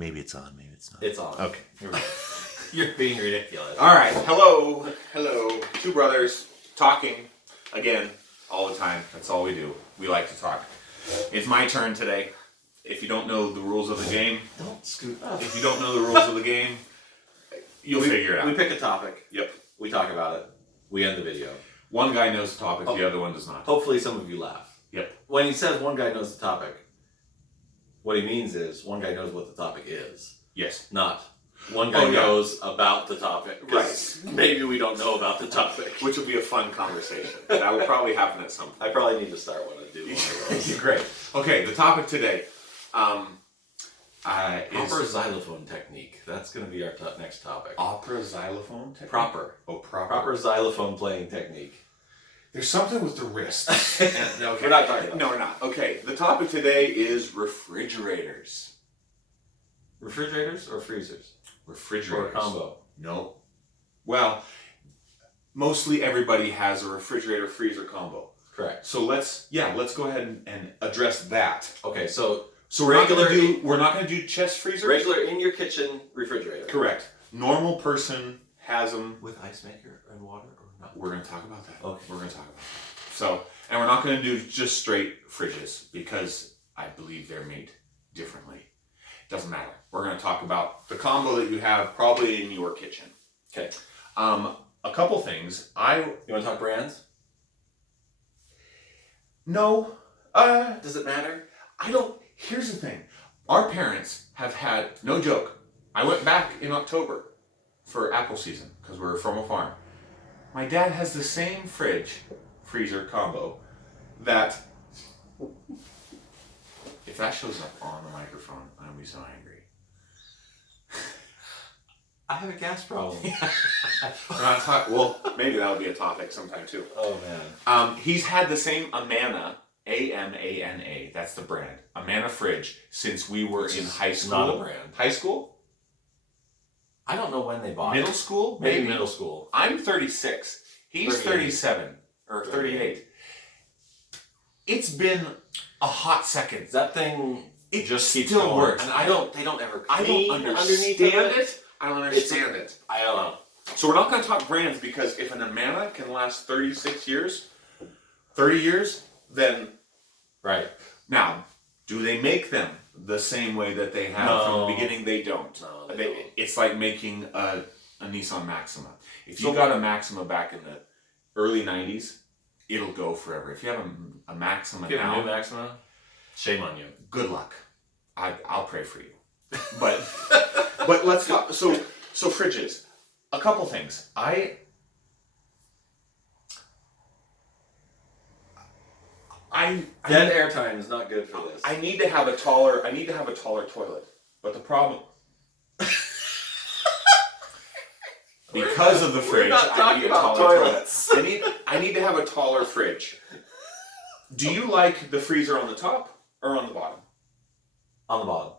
Maybe it's on, maybe it's not. It's on. Okay. You're being ridiculous. All right. Hello. Two brothers talking again all the time. That's all we do. We like to talk. It's my turn today. If you don't know the rules of the game, Don't scoot up. if you don't know the rules of the game, you'll figure it out. We pick a topic. Yep. We talk about it. We end the video. One guy knows the topic, the other one does not. Hopefully some of you laugh. Yep. When he says one guy knows the topic, what he means is one guy knows what the topic is. Yes. Not one guy knows about the topic. Right. Maybe we don't know about the topic. Which will be a fun conversation. That will probably happen at some point. I probably need to start one and do one of those. Great. Okay, the topic today Proper xylophone technique. That's going to be our next topic. opera xylophone technique? Proper. Oh, proper. Proper xylophone playing technique. There's something with the wrist. Okay. We're not talking about No, we're not. Okay, the topic today is refrigerators. refrigerators or freezers? Refrigerators. Or a combo? No. Well, mostly everybody has a refrigerator freezer combo. Correct. So let's go ahead and address that. Okay, so We're not going to do chest freezers. regular in your kitchen refrigerator. Correct. Normal person has them. With ice maker and water or not? We're going to talk about that. Okay. We're going to talk about that. So, and we're not going to do just straight fridges because I believe they're made differently. Doesn't matter. We're going to talk about the combo that you have probably in your kitchen. Okay. A couple things. You want to talk brands? No. Does it matter? I don't. Here's the thing. Our parents have had, no joke, I went back in October for apple season because we're from a farm. My dad has the same freezer combo that, if that shows up on the microphone, I'm going to be so angry. I have a gas problem. We're not talking, well, maybe that'll be a topic sometime too. Oh man. He's had the same Amana, A-M-A-N-A, that's the brand, Amana fridge, since we were in high school. Not a brand. High school? I don't know when they bought Middle it. school? Maybe middle school. I'm 36. He's 38. 37 or 38. It's been a hot second. That thing It just keeps still going. works. And they don't ever I clean don't underneath understand of it. I don't understand it. I don't know. So we're not going to talk brands because if an Amana can last 36 years, 30 years, then Right. now, do they make them the same way that they have from the No. beginning? They don't. No, they don't. It's like making a Nissan Maxima. If you got a Maxima back in the early 90s, it'll go forever. If you have a Maxima If you have now, a new Maxima, shame on you. good luck. I'll pray for you. But but let's talk. So fridges. A couple things. Dead air time is not good for this. I need to have a taller toilet. But the problem because of the fridge, We're not I talking need a about taller toilets. toilet. I need to have a taller fridge. Do you like the freezer on the top or on the bottom? On the bottom.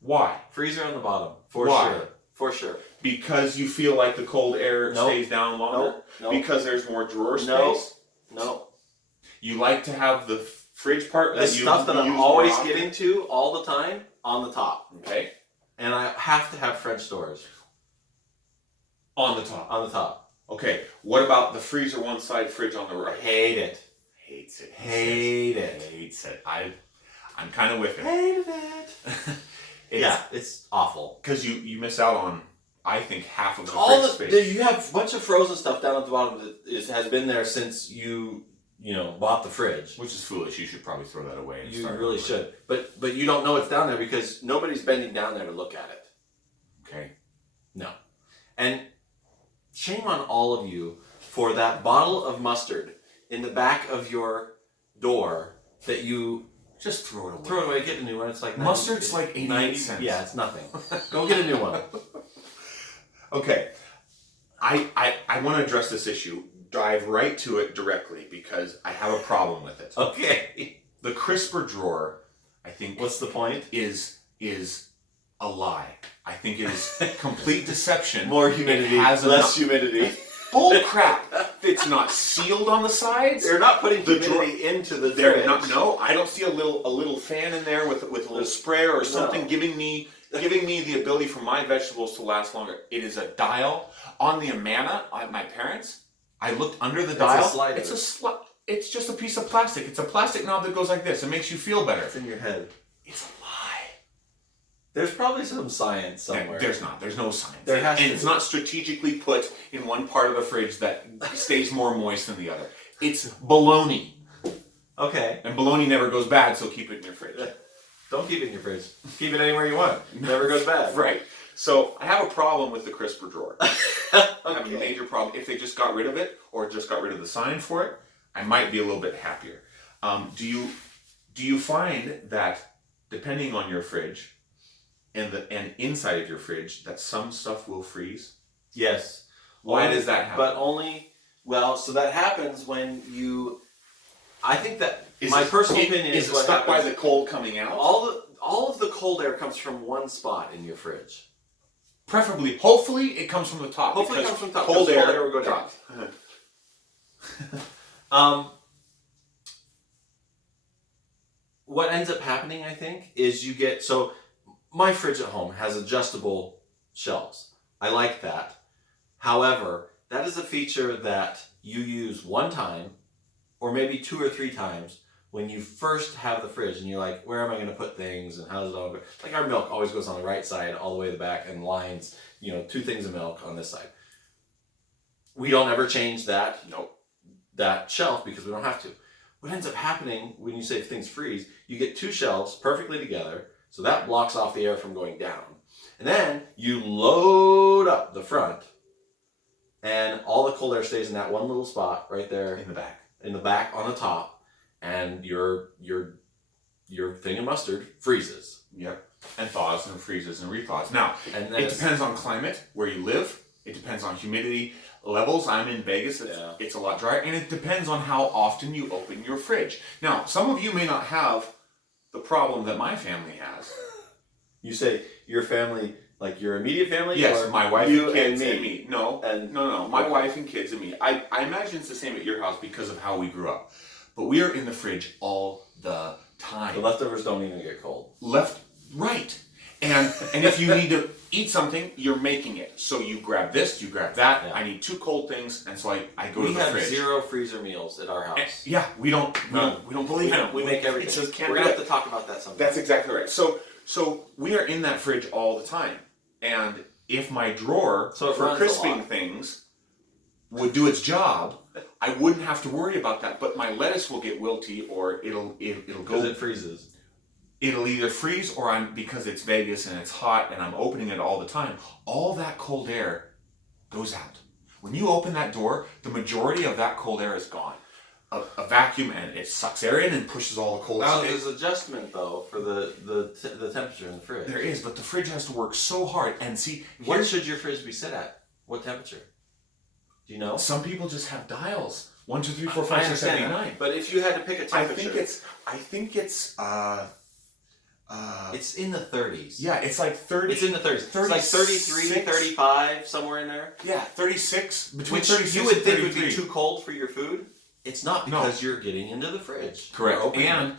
Why? Freezer on the bottom. For Why? sure. For sure. Because you feel like the cold air Nope. stays down longer? Nope. Because there's more drawer space? No. You like to have the fridge part The that you stuff that you I'm use always more often? getting to all the time on the top. Okay. And I have to have French doors On the top. on the top. Okay. What about the freezer one side, fridge on the right? Hate it. Hates it. Hate it. Hates it. I'm kind of with it. Hated it. Yeah, it's awful. Because you miss out on, I think, half of the All fridge the space. you have a bunch of frozen stuff down at the bottom that has been there since you bought the fridge. Which is foolish. You should probably throw that away. And You start really over. should, but you don't know it's down there because nobody's bending down there to look at it. Okay. No, and shame on all of you for that bottle of mustard in the back of your door that you Just throw it away. throw it away. Get a new one. It's like Mustard's like 88 90 cents. Yeah, it's nothing. Go get a new one. Okay. I want to address this issue. Dive right to it directly because I have a problem with it. Okay. The crisper drawer, I think, What's the point? is a lie. I think it is complete deception. More humidity, It has less enough- humidity. Bull crap. It's not sealed on the sides. They're not putting The humidity into the They're fridge. not. No, I don't see a little fan in there with a little sprayer or something No. giving me the ability for my vegetables to last longer. It is a dial on the Amana at my parents. I looked under the dial. a slider. It's just a piece of plastic. It's a plastic knob that goes like this. It makes you feel better. It's in your head. It's a lie. There's probably some science somewhere. There's not. There's no science. There has and to it's be. not strategically put in one part of the fridge that stays more moist than the other. It's baloney. Okay. And bologna never goes bad, so keep it in your fridge. Don't keep it in your fridge. Keep it anywhere you want. It never goes bad. Right. So I have a problem with the crisper drawer. I have a Okay. major problem. If they just got rid of it or just got rid of the sign for it, I might be a little bit happier. Do you find that depending on your fridge and inside of your fridge that some stuff will freeze? Yes. Why does that happen? But only, so that happens when you, I think that, Is my it- personal opinion is is it what stuck by happens. the cold coming out? All of the cold air comes from one spot in your fridge. Preferably, hopefully, it comes from the top. Hopefully it because comes from top, Cold because air will go down. drop. What ends up happening, I think, is you get, so my fridge at home has adjustable shelves. I like that. However, that is a feature that you use one time, or maybe 2 or 3 times, when you first have the fridge and you're like, where am I going to put things and how does it all go? Like our milk always goes on the right side all the way to the back and lines, 2 things of milk on this side. We don't ever change that shelf because we don't have to. What ends up happening when you say things freeze, you get 2 shelves perfectly together, so that blocks off the air from going down. And then you load up the front, and all the cold air stays in that one little spot right there In the back. in the back on the top, and your thing of mustard freezes. Yep. And thaws and freezes and rethaws. Now, And then it depends on climate, where you live. It depends on humidity levels. I'm in Vegas. It's a lot drier. And it depends on how often you open your fridge. Now, some of you may not have the problem that my family has. You say your family, like your immediate family? Yes, or my wife you and kids and and me. me. No, no. My wife and kids and me. I imagine it's the same at your house because of how we grew up. But we are in the fridge all the time. The leftovers don't even get cold. Right. And if you need to eat something, you're making it. So you grab this, you grab that. Yeah. I need 2 cold things, and so I go to We the have fridge. 0 freezer meals at our house. Yeah, we don't believe in them. We make everything. It just can't We're do gonna it. have to talk about that sometime. That's exactly right. So we are in that fridge all the time. And if my drawer So it for runs a crisping lot. things would do its job, I wouldn't have to worry about that. But my lettuce will get wilty, or it'll Because go. it freezes. It'll either freeze, or because it's Vegas and it's hot and I'm opening it all the time. All that cold air goes out. When you open that door, the majority of that cold air is gone. A vacuum, and it sucks air in and pushes all the cold Now out. there's adjustment though for the temperature in the fridge. There is, but the fridge has to work so hard. And see, What should your fridge be set at? What temperature? Do you know? some people just have dials. 1, 2, 3, 4, I 5, 6, 7, 8, understand 9. that. But if you had to pick a I temperature, think it's it's in the 30s. yeah, it's like 30. It's in the 30s. It's like 33, 36. 35, somewhere in there. Yeah, 36, between Which 36 you would and think would 33. be too cold for your food. It's not No. because you're getting into the fridge. Correct. You're opening And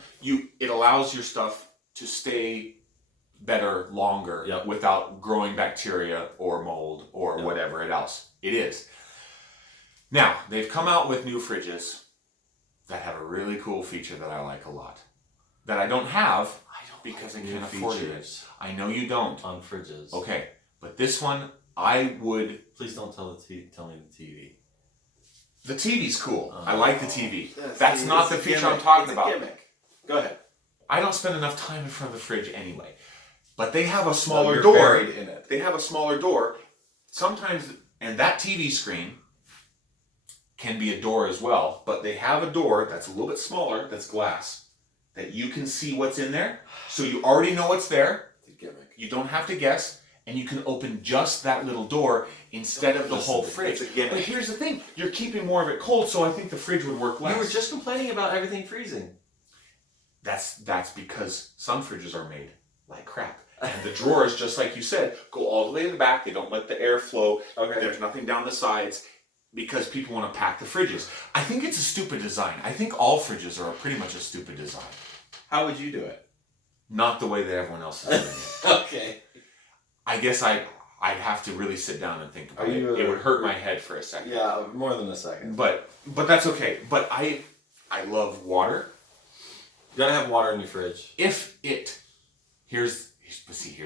it allows your stuff to stay better longer Yep. without growing bacteria or mold or Yep. whatever else it is. Now, they've come out with new fridges that have a really cool feature that I like a lot. That I don't have I don't because like I new can't afford it. features I know you don't. on fridges. Okay, but this one, I would... Please don't tell me the TV. The TV's cool. I like the TV. Yes, That's it's not a the feature gimmick. I'm talking It's a about. gimmick. Go ahead. I don't spend enough time in front of the fridge anyway. But they have a So smaller you're door. buried in it. They have a smaller door. Sometimes, and that TV screen can be a door as well, but they have a door that's a little bit smaller, that's glass, that you can see what's in there. So you already know what's there. It's a gimmick. You don't have to guess, and you can open just that little door instead of the whole fridge. It's a gimmick. But here's the thing, you're keeping more of it cold, so I think the fridge would work less. You were just complaining about everything freezing. That's because some fridges are made like crap. And the drawers, just like you said, go all the way to the back. They don't let the air flow. Okay. There's nothing down the sides. because people want to pack the fridges. I think it's a stupid design. I think all fridges are pretty much a stupid design. How would you do it? Not the way that everyone else is doing it. Okay. I guess I'd have to really sit down and think about it. It would hurt my head for a second. Yeah, more than a second. But that's okay. But I love water. You gotta have water in your fridge. Here's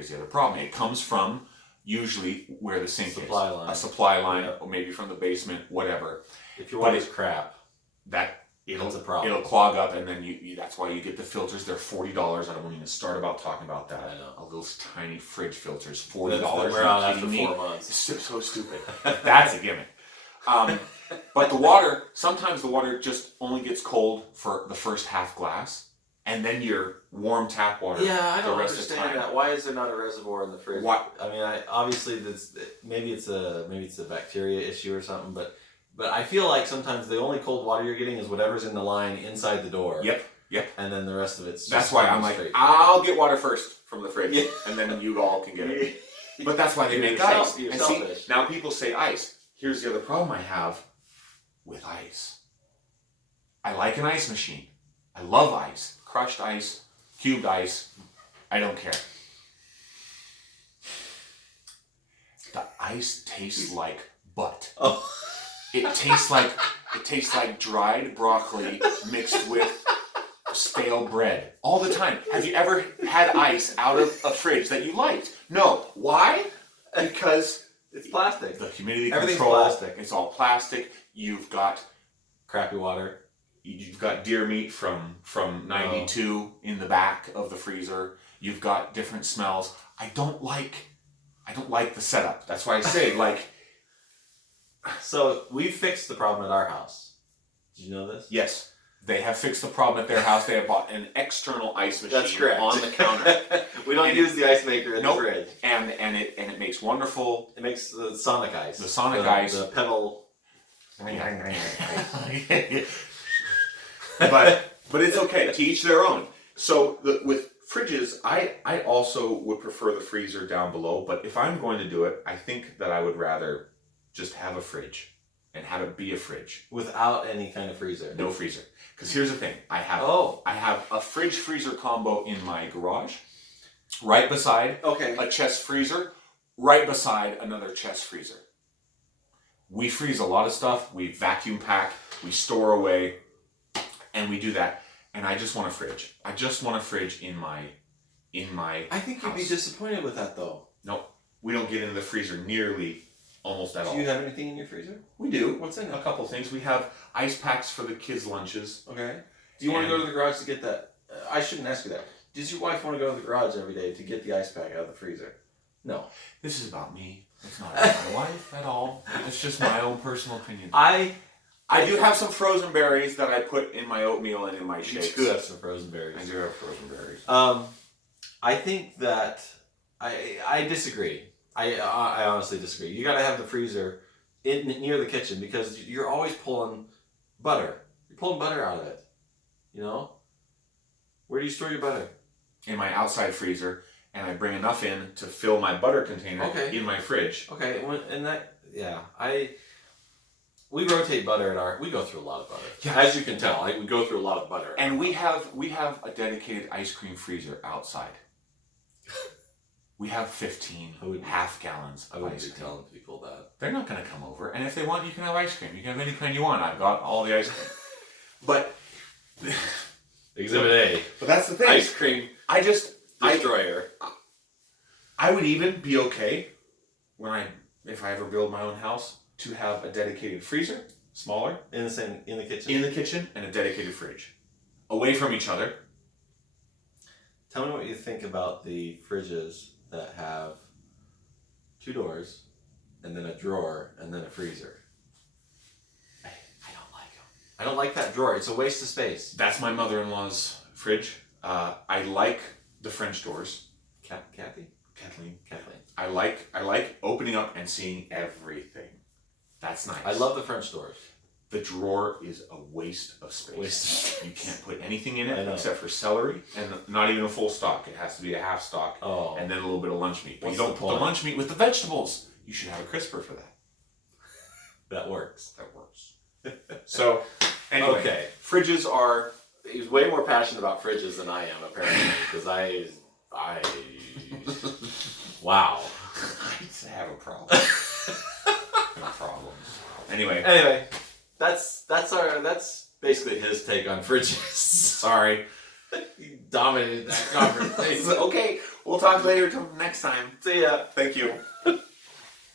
the other problem. It comes from usually where the sink Supply is. line. A supply line, Yeah. or maybe from the basement, whatever. If your water's crap, That's a problem. It'll clog up, and then you that's why you get the filters. They're $40. I don't want to even start about talking about that. I know. A little tiny fridge filters, $40. We're out after kidding me? 4 months. It's so stupid. That's a gimmick. But the water, sometimes the water just only gets cold for the first half glass, and then your warm tap water. Yeah, I don't the rest of the understand time. that. Why is there not a reservoir in the fridge? Why- I mean, obviously maybe it's a bacteria issue or something, but I feel like sometimes the only cold water you're getting is whatever's in the line inside the door. Yep. And then the rest of it's. That's just why coming I'm like, straight. I'll get water first from the fridge, Yeah. and then you all can get it. But that's why they You're make self- ice. you're And see, selfish. now people say ice. Here's the other problem I have with ice. I like an ice machine. I love ice. Crushed ice, cubed ice. I don't care. The ice tastes like butt. Oh. It tastes like dried broccoli mixed with stale bread all the time. Have you ever had ice out of a fridge that you liked? No. Why? Because It's plastic. the humidity Everything's control. plastic. It's all plastic. You've got Crappy water. deer meat from 92 in the back of the freezer. You've got different smells. I don't like the setup. That's why I say like. So we fixed the problem at our house. Did you know this? Yes, they have fixed the problem at their house. They have bought an external ice machine That's correct. on the counter, We don't And use the ice maker in Nope. the fridge. and it makes wonderful. It makes the Sonic ice. The Sonic ice. The Pebble. but it's okay. To each their own. So with fridges, I also would prefer the freezer down below. But if I'm going to do it, I think that I would rather just have a fridge and have it be a fridge, Without any kind of freezer. no freezer. Because here's the thing: I have a fridge freezer combo in my garage, right beside Okay. a chest freezer, right beside another chest freezer. We freeze a lot of stuff. We vacuum pack. We store away, and we do that. And I just want a fridge. I just want a fridge in my I think you'd be house. disappointed with that though. No, we don't get into the freezer nearly almost at all. Do you have anything in your freezer? We do. What's in it? A couple things. We have ice packs for the kids' lunches. Okay. Do you want to And- go to the garage to get that? I shouldn't ask you that. Does your wife want to go to the garage every day to get the ice pack out of the freezer? No. This is about me. It's not about my wife at all. It's just my own personal opinion. I I do have some frozen berries that I put in my oatmeal and in my you shakes. do have some frozen berries. I do have frozen berries. I think that I disagree. I honestly disagree. You got to have the freezer near the kitchen because you're always pulling butter. You're pulling butter out of it. You know. Where do you store your butter? In my outside freezer, and I bring enough in to fill my butter container Okay. in my fridge. Okay, and that we rotate butter we go through a lot of butter. Yeah. As you can tell, we go through a lot of butter. And we have a dedicated ice cream freezer outside. We have 15 I wouldn't- half gallons I of wouldn't ice be cream. telling people that. They're not going to come over, and if they want, you can have ice cream. You can have any kind you want. I've got all the ice cream. But Exhibit A. but that's the thing. Ice cream I destroyer. I would even be okay if I ever build my own house to have a dedicated freezer, smaller, in the kitchen. in the kitchen, and a dedicated fridge, away from each other. Tell me what you think about the fridges that have 2 doors, and then a drawer, and then a freezer. I don't like them. I don't like that drawer. It's a waste of space. That's my mother-in-law's fridge. I like the French doors. Kathy? Kathleen. Kathleen. I like opening up and seeing everything. That's nice. I love the French doors. The drawer is a waste of space. Waste of space. You can't put anything in I it know. except for celery, and not even a full stock. It has to be a half stock, Oh. and then a little bit of lunch meat. But What's you don't the put the point? lunch meat with the vegetables. You should have a crisper for that. That works. That works. So, anyway. Okay, fridges are. He's way more passionate about fridges than I am, apparently, because wow. I have a problem. No problems. Anyway, that's basically his take on fridges. Sorry. He dominated that conversation. Okay, we'll talk later till next time. See ya. Thank you.